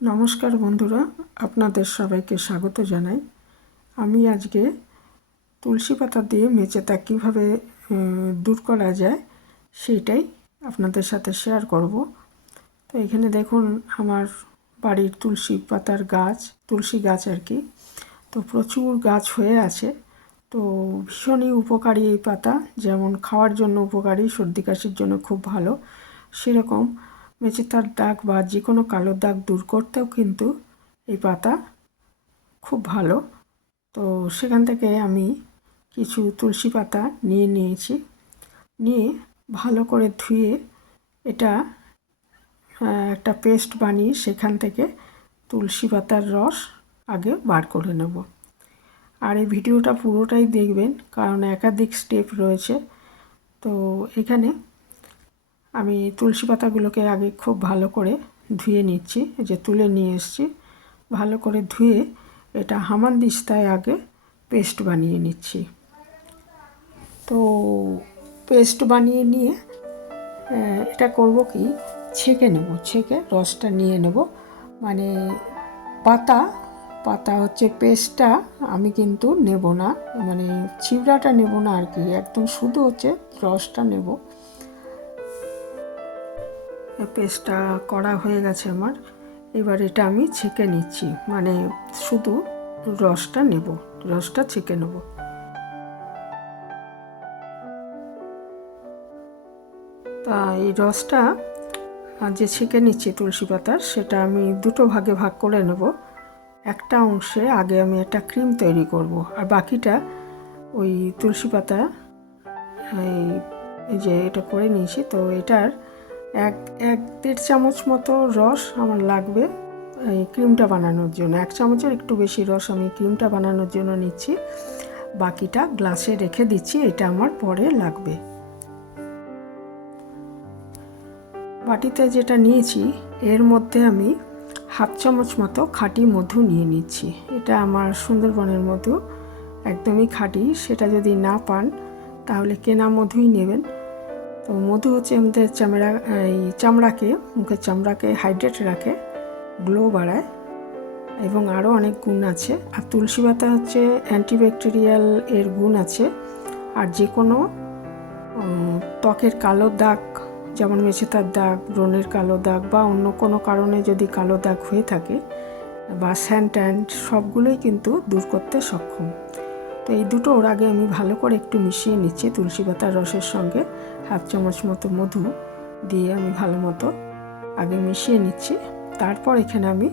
নমস্কার বন্ধুরা, আপনাদের সবাইকে স্বাগত জানাই। আমি আজকে তুলসী পাতা দিয়ে মেচেতা কীভাবে দূর করা যায় সেইটাই আপনাদের সাথে শেয়ার করব। তো এখানে দেখুন আমার বাড়ির তুলসী গাছ আর কি। তো প্রচুর গাছ হয়ে আছে। তো ভীষণই উপকারী এই পাতা, যেমন খাওয়ার জন্য উপকারী, সর্দি কাশির জন্য খুব ভালো, সেরকম মেচেতার দাগ বা যে কোনো কালো দাগ দূর করতেও কিন্তু এই পাতা খুব ভালো। তো সেখান থেকে আমি কিছু তুলসী পাতা নিয়েছি, নিয়ে ভালো করে ধুয়ে এটা একটা পেস্ট বানিয়ে সেখান থেকে তুলসী পাতার রস আগে বার করে নেব। আর এই ভিডিওটা পুরোটাই দেখবেন, কারণ একাধিক স্টেপ রয়েছে। তো এখানে আমি তুলসী পাতাগুলোকে আগে খুব ভালো করে ধুয়ে নিচ্ছি, যে তুলে নিয়ে এসেছি। ভালো করে ধুয়ে এটা হামানদিস্তায় আগে পেস্ট বানিয়ে নিচ্ছি। তো পেস্ট বানিয়ে নিয়ে এটা করব কি, ছেঁকে রসটা নিয়ে নেব। মানে পাতা হচ্ছে পেস্টটা আমি কিন্তু নেব না, মানে ছিবড়াটা নেব না আর কি, একদম শুধু হচ্ছে রসটা নেব। পেস্টটা করা হয়ে গেছে আমার। এবার এটা আমি ছেঁকে নিচ্ছি, মানে শুধু রসটা ছেঁকে নেব। তা এই রসটা যে ছেঁকে নিচ্ছি তুলসী পাতার, সেটা আমি দুটো ভাগে ভাগ করে নেব। একটা অংশে আগে আমি একটা ক্রিম তৈরি করব, আর বাকিটা ওই তুলসী পাতা এই যে এটা করে নিয়েছি। তো এটার এক এক দেড় চামচ মতো রস আমার লাগবে এই ক্রিমটা বানানোর জন্য। 1 চামচের একটু বেশি রস আমি ক্রিমটা বানানোর জন্য নিচ্ছি, বাকিটা গ্লাসে রেখে দিচ্ছি, এটা আমার পরে লাগবে। বাটিতে যেটা নিয়েছি এর মধ্যে আমি 1/2 চামচ মতো খাঁটি মধু নিয়ে নিচ্ছি। এটা আমার সুন্দরবনের মধু, একদমই খাঁটি। সেটা যদি না পান তাহলে কেনা মধুই নেবেন। তো মধু হচ্ছে আমাদের মুখের চামড়াকে হাইড্রেট রাখে, গ্লো বাড়ায়, এবং আরও অনেক গুণ আছে। আর তুলসী পাতা হচ্ছে অ্যান্টিব্যাকটেরিয়াল এর গুণ আছে। আর যে কোনো ত্বকের কালো দাগ, যেমন মেছেতার দাগ, ব্রণের কালো দাগ, বা অন্য কোনো কারণে যদি কালো দাগ হয়ে থাকে, বা স্যানট্যান, সবগুলোই কিন্তু দূর করতে সক্ষম। তো এই দুটো ওর আগে আমি ভালো করে একটু মিশিয়ে নিচ্ছি তুলসী পাতার রসের সঙ্গে। 1/2 চামচ মতো মধু দিয়ে আমি ভালো মতো আগে মিশিয়ে নিচ্ছি। তারপর এখানে আমি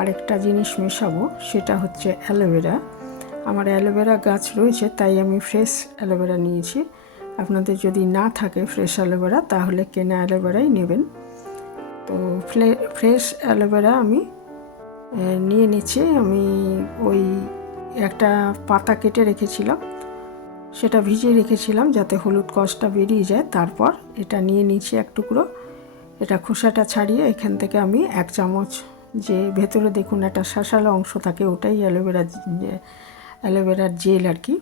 আরেকটা জিনিস মেশাবো, সেটা হচ্ছে অ্যালোভেরা। আমার অ্যালোভেরা গাছ রয়েছে, তাই আমি ফ্রেশ অ্যালোভেরা নিয়েছি। আপনাদের যদি না থাকে ফ্রেশ অ্যালোভেরা, তাহলে কেনা অ্যালোভেরাই নেবেন। তো ফ্রেশ অ্যালোভেরা আমি নিয়ে নিচ্ছি। আমি ওই একটা পাতা কেটে রেখেছিলাম, সেটা ভিজিয়ে রেখেছিলাম যাতে হলুদ কষটা বেরিয়ে যায়। তারপর এটা নিয়ে নিচ্ছি এক টুকরো। এটা খোসাটা ছাড়িয়ে এখান থেকে আমি 1 চামচ, যে ভেতরে দেখুন একটা শাঁসালো অংশ থাকে, ওটাই অ্যালোভেরার জেল আর কি।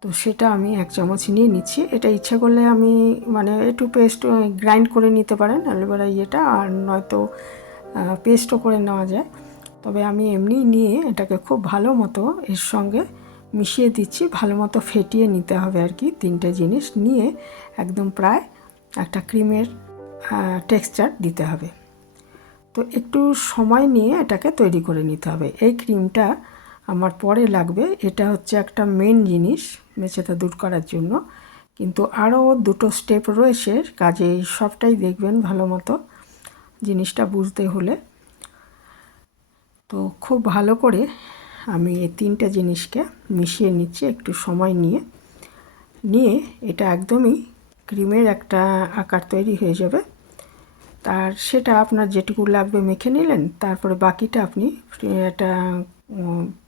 তো সেটা আমি 1 চামচ নিয়ে নিচ্ছি। এটা ইচ্ছা করলে আমি মানে একটু পেস্ট গ্রাইন্ড করে নিতে পারেন অ্যালোভেরা ইয়েটা, আর নয়তো পেস্টও করে নেওয়া যায়। তবে আমি এমনি নিয়ে এটাকে খুব ভালো মতো এর সঙ্গে মিশিয়ে দিচ্ছি। ভালো মতো ফেটিয়ে নিতে হবে আর কি। 3টে জিনিস নিয়ে একদম প্রায় একটা ক্রিমের টেক্সচার দিতে হবে। তো একটু সময় নিয়ে এটাকে তৈরি করে নিতে হবে। এই ক্রিমটা আমার পরে লাগবে। এটা হচ্ছে একটা মেন জিনিস মেছেতা দূর করার জন্য, কিন্তু আরও দুটো স্টেপ রয়েছে, কাজেই সবটাই দেখবেন ভালো মতো জিনিসটা বুঝতে হলে। তো খুব ভালো করে আমি এই 3টে জিনিসকে মিশিয়ে নিচ্ছি একটু সময় নিয়ে এটা একদমই ক্রিমের একটা আকার তৈরি হয়ে যাবে। সেটা আপনার যেটুকু লাগবে মেখে নিলেন, তারপরে বাকিটা আপনি এটা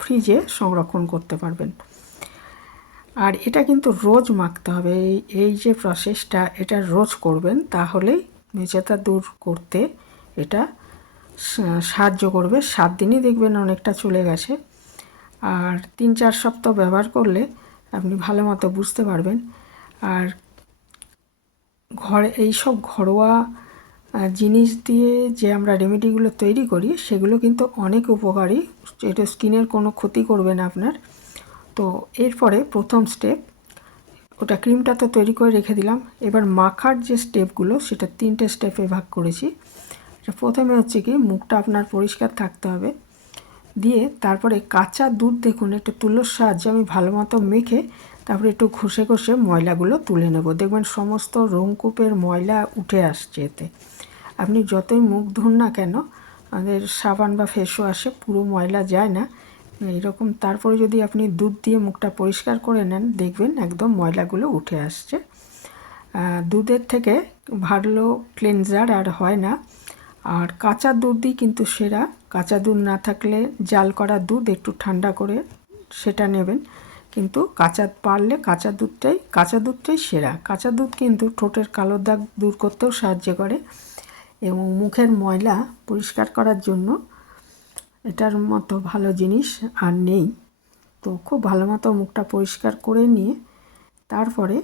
ফ্রিজে সংরক্ষণ করতে পারবেন। আর এটা কিন্তু রোজ মাখতে হবে। এই যে প্রসেসটা, এটা রোজ করবেন, তাহলেই মেছেতা দূর করতে এটা সাহায্য করবে। 7 দিনই দেখবেন অনেকটা চলে গেছে। আর 3-4 সপ্তাহ ব্যবহার করলে আপনি ভালো মতো বুঝতে পারবেন। আর এইসব ঘরোয়া জিনিস দিয়ে যে আমরা রেমেডিগুলো তৈরি করি সেগুলো কিন্তু অনেক উপকারী, এটা স্কিনের কোনো ক্ষতি করবে না আপনার। তো এরপরে প্রথম স্টেপ, ওটা ক্রিমটা তো তৈরি করে রেখে দিলাম। এবার মাখার যে স্টেপগুলো সেটা 3টে স্টেপে ভাগ করেছি। এটা প্রথমে হচ্ছে কি, মুখটা আপনার পরিষ্কার থাকতে হবে, দিয়ে তারপরে কাঁচা দুধ দেখুন একটু তুলোর সাহায্যে আমি ভালো মতো মেখে তারপরে একটু ঘষে ঘষে ময়লাগুলো তুলে নেব। দেখবেন সমস্ত রোমকূপের ময়লা উঠে আসছে এতে। আপনি যতই মুখ ধুন না কেন, আমাদের সাবান বা ফেস ওয়াশে পুরো ময়লা যায় না এরকম। তারপরে যদি আপনি দুধ দিয়ে মুখটা পরিষ্কার করে নেন, দেখবেন একদম ময়লাগুলো উঠে আসছে। দুধের থেকে ভালো ক্লিনজার আর হয় না। আর কাঁচা দুধই কিন্তু সেরা। কাঁচা দুধ না থাকলে জাল করা দুধ একটু ঠান্ডা করে সেটা নেবেন, কিন্তু পারলে কাঁচা দুধটাই সেরা। কাঁচা দুধ কিন্তু ঠোঁটের কালো দাগ দূর করতেও সাহায্য করে এবং মুখের ময়লা পরিষ্কার করার জন্য এটার মতো ভালো জিনিস আর নেই। তো খুব ভালো মতো মুখটা পরিষ্কার করে নিয়ে তারপরে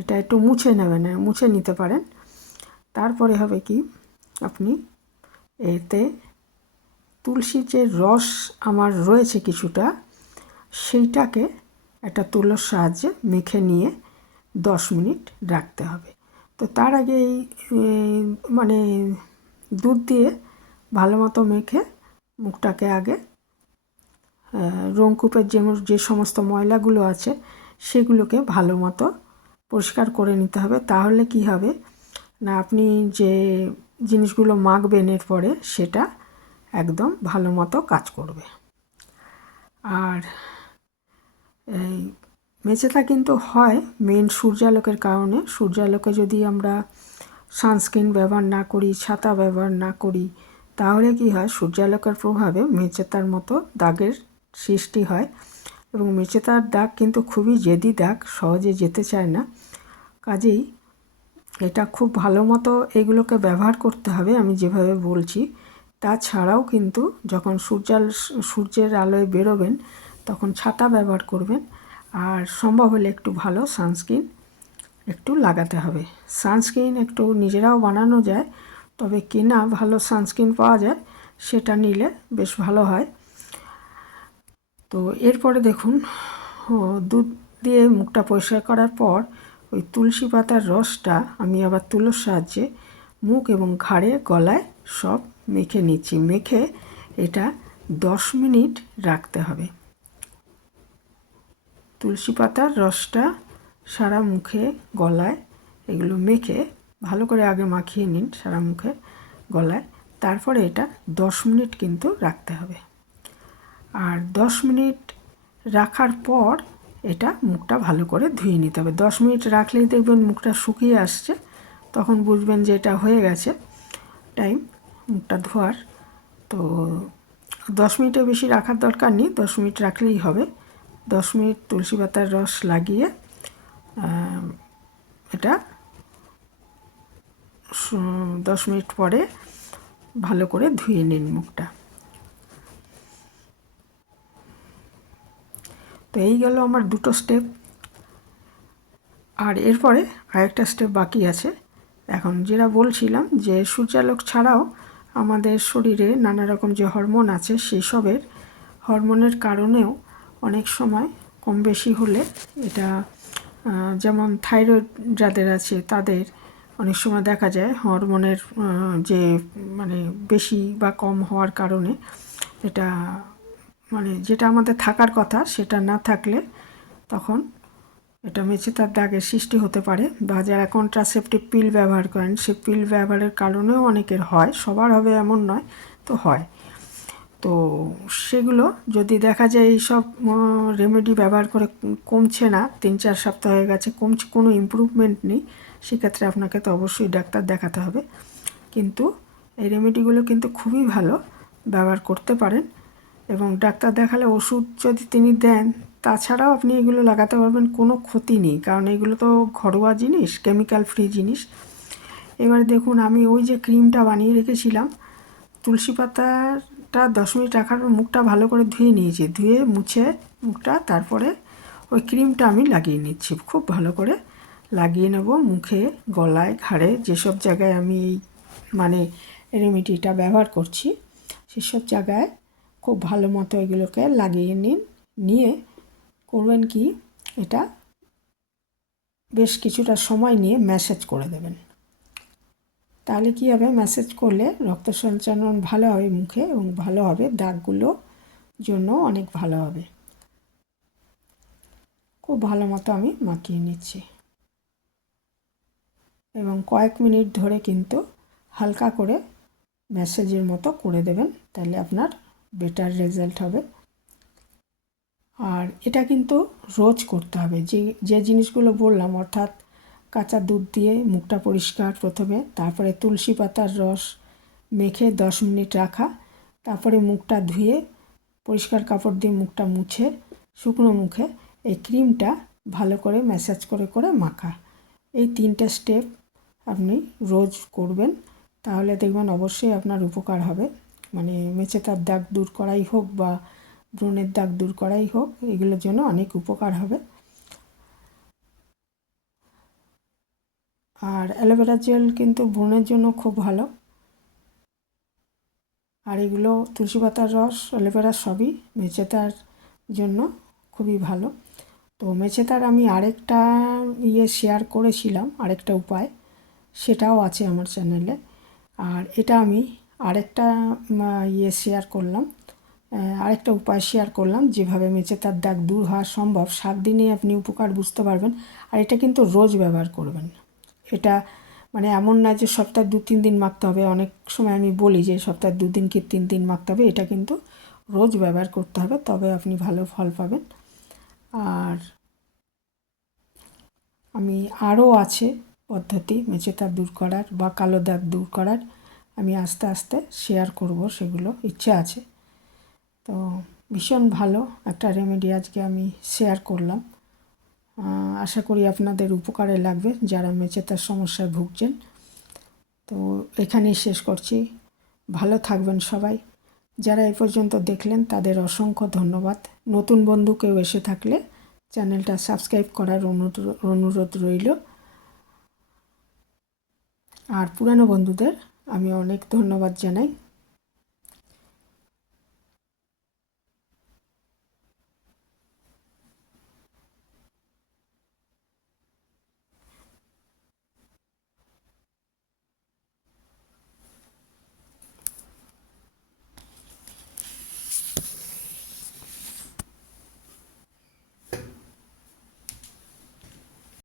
এটা একটু মুছে নেবেন, মুছে নিতে পারেন। তারপরে হবে কি, আপনি এতে তুলসীর যে রস আমার রয়েছে কিছুটা, সেইটাকে একটা তুলোর সাহায্যে মেখে নিয়ে 10 মিনিট রাখতে হবে। তো তার আগে এই মানে দুধ দিয়ে ভালো মতো মেখে মুখটাকে আগে রোমকূপের যে সমস্ত ময়লাগুলো আছে সেগুলোকে ভালো মতো পরিষ্কার করে নিতে হবে। তাহলে কি হবে না, আপনি যে জিনিসগুলো মাখবেন এরপরে সেটা একদম ভালো মতো কাজ করবে। আর এই মেচেটা কিন্তু হয় মেন সূর্যালোকের কারণে। সূর্যালোকে যদি আমরা সানস্ক্রিন ব্যবহার না করি, ছাতা ব্যবহার না করি, তাহলে কি হয়, সূর্যালোকের প্রভাবে মেচেতার মতো দাগের সৃষ্টি হয় এবং মেচেতার দাগ কিন্তু খুবই জেদি দাগ, সহজে যেতে চায় না। কাজেই এটা খুব ভালো মতো এগুলোকে ব্যবহার করতে হবে আমি যেভাবে বলছি। তাছাড়াও কিন্তু যখন সূর্যের আলোয় বেরোবেন তখন ছাতা ব্যবহার করবেন, আর সম্ভব হলে একটু ভালো সানস্ক্রিন একটু লাগাতে হবে। সানস্ক্রিন একটু নিজেরাও বানানো যায়, তবে কেনা ভালো সানস্ক্রিন পাওয়া যায়, সেটা নিলে বেশ ভালো হয়। তো এরপরে দেখুন, দুধ দিয়ে মুখটা পরিষ্কার করার পর ওই তুলসী পাতার রসটা আমি আবার তুলোর সাহায্যে মুখ এবং ঘাড়ে গলায় সব মেখে নিচ্ছি। মেখে এটা 10 মিনিট রাখতে হবে। তুলসী পাতার রসটা সারা মুখে গলায় এগুলো মেখে ভালো করে আগে মাখিয়ে নিন সারা মুখে গলায়, তারপরে এটা 10 মিনিট কিন্তু রাখতে হবে। আর 10 মিনিট রাখার পর এটা মুখটা ভালো করে ধুয়ে নিতে হবে। 10 মিনিট রাখলেই দেখবেন মুখটা শুকিয়ে আসছে, তখন বুঝবেন যে এটা হয়ে গেছে টাইম মুখটা ধোয়ার। তো 10 মিনিটের বেশি রাখার দরকার নেই, 10 মিনিট রাখলেই হবে। 10 মিনিট তুলসী পাতার রস লাগিয়ে এটা 10 মিনিট পরে ভালো করে ধুয়ে নিন মুখটা। তো এই গেল আমার 2টো স্টেপ। আর এরপরে আরেকটা স্টেপ বাকি আছে। এখন যেটা বলছিলাম যে সূর্যালোক ছাড়াও আমাদের শরীরে নানা রকম যে হরমোন আছে, সেই সবের হরমোনের কারণেও অনেক সময় কম বেশি হলে এটা, যেমন থাইরয়েড যাদের আছে তাদের অনেক সময় দেখা যায় হরমোনের যে মানে বেশি বা কম হওয়ার কারণে এটা মানে যেটা আমাদের থাকার কথা সেটা না থাকলে তখন এটা মেচেতার দাগের সৃষ্টি হতে পারে। বা যারা কন্ট্রাসেপটিভ পিল ব্যবহার করেন, সে পিল ব্যবহারের কারণেও অনেকের হয়, সবার হবে এমন নয়, তো হয়। তো সেগুলো যদি দেখা যায় এইসব রেমেডি ব্যবহার করে কমছে না, 3-4 সপ্তাহ হয়ে গেছে কমছে, কোনো ইমপ্রুভমেন্ট নেই, সেক্ষেত্রে আপনাকে তো অবশ্যই ডাক্তার দেখাতে হবে। কিন্তু এই রেমেডিগুলো কিন্তু খুবই ভালো, ব্যবহার করতে পারেন এবং ডাক্তার দেখালে ওষুধ যদি তিনি দেন, তাছাড়াও আপনি এগুলো লাগাতে পারবেন, কোনো ক্ষতি নেই, কারণ এগুলো তো ঘরোয়া জিনিস, কেমিক্যাল ফ্রি জিনিস। এবার দেখুন, আমি ওই যে ক্রিমটা বানিয়ে রেখেছিলাম, তুলসী পাতাটা 10 মিনিট রাখার পর মুখটা ভালো করে ধুয়ে নিয়েছি, ধুয়ে মুছে মুখটা, তারপরে ওই ক্রিমটা আমি লাগিয়ে নিচ্ছি। খুব ভালো করে লাগিয়ে নেব মুখে, গলায়, ঘাড়ে, যেসব জায়গায় আমি এই মানে রেমেডিটা ব্যবহার করছি সেসব জায়গায় খুব ভালো মতো এগুলোকে লাগিয়ে নিন। নিয়ে করবেন কি, এটা বেশ কিছুটা সময় নিয়ে ম্যাসাজ করে দেবেন। তাহলে কী হবে, ম্যাসাজ করলে রক্ত সঞ্চালন ভালো হবে মুখে এবং ভালো হবে, দাগগুলো জন্য অনেক ভালো হবে। খুব ভালো মতো আমি মাখিয়ে নিচ্ছি এবং কয়েক মিনিট ধরে কিন্তু হালকা করে ম্যাসাজের মতো করে দেবেন, তাহলে আপনার বেটার রেজাল্ট হবে। আর এটা কিন্তু রোজ করতে হবে। যে জিনিসগুলো বললাম, অর্থাৎ কাঁচা দুধ দিয়ে মুখটা পরিষ্কার প্রথমে, তারপরে তুলসী পাতার রস মেখে 10 মিনিট রাখা, তারপরে মুখটা ধুয়ে পরিষ্কার কাপড় দিয়ে মুখটা মুছে শুকনো মুখে এই ক্রিমটা ভালো করে ম্যাসাজ করে করে মাখা, এই 3টে স্টেপ আপনি রোজ করবেন। তাহলে দেখবেন অবশ্যই আপনার উপকার হবে। মানে মেচেতার দাগ দূর করাই হোক বা ব্রণের দাগ দূর করাই হোক, এগুলোর জন্য অনেক উপকার হবে। আর অ্যালোভেরা জেল কিন্তু ব্রণের জন্য খুব ভালো। আর এগুলো তুলসী পাতার রস, অ্যালোভেরা সবই মেচেতার জন্য খুবই ভালো। তো মেচেতার আমি আরেকটা শেয়ার করেছিলাম, আরেকটা উপায়, সেটাও আছে আমার চ্যানেলে। আর এটা আমি আরেকটা শেয়ার করলাম, আরেকটা উপায় শেয়ার করলাম যেভাবে মেচেতার দাগ দূর হওয়া সম্ভব। 7 দিনে আপনি উপকার বুঝতে পারবেন। আর এটা কিন্তু রোজ ব্যবহার করবেন। এটা মানে এমন না যে সপ্তাহে 2-3 দিন মাখতে হবে। অনেক সময় আমি বলি যে সপ্তাহে 2 দিন কি 3 দিন মাখতে হবে, এটা কিন্তু রোজ ব্যবহার করতে হবে, তবে আপনি ভালো ফল পাবেন। আর আমি আরও আছে পদ্ধতি মেচেতা দূর করার বা কালো দাগ দূর করার, আমি আস্তে আস্তে শেয়ার করব, সেগুলো ইচ্ছা আছে। তো ভীষণ ভালো একটা রেমেডি আজকে আমি শেয়ার করলাম। আশা করি আপনাদের উপকারে লাগবে যারা মেচেতার সমস্যায় ভুগছেন। তো এখানেই শেষ করছি। ভালো থাকবেন সবাই। যারা এই পর্যন্ত দেখলেন তাদের অসংখ্য ধন্যবাদ। নতুন বন্ধু কেউ এসে থাকলে চ্যানেলটা সাবস্ক্রাইব করার অনুরোধ রইল। আর পুরানো বন্ধুদের আমি অনেক ধন্যবাদ জানাই।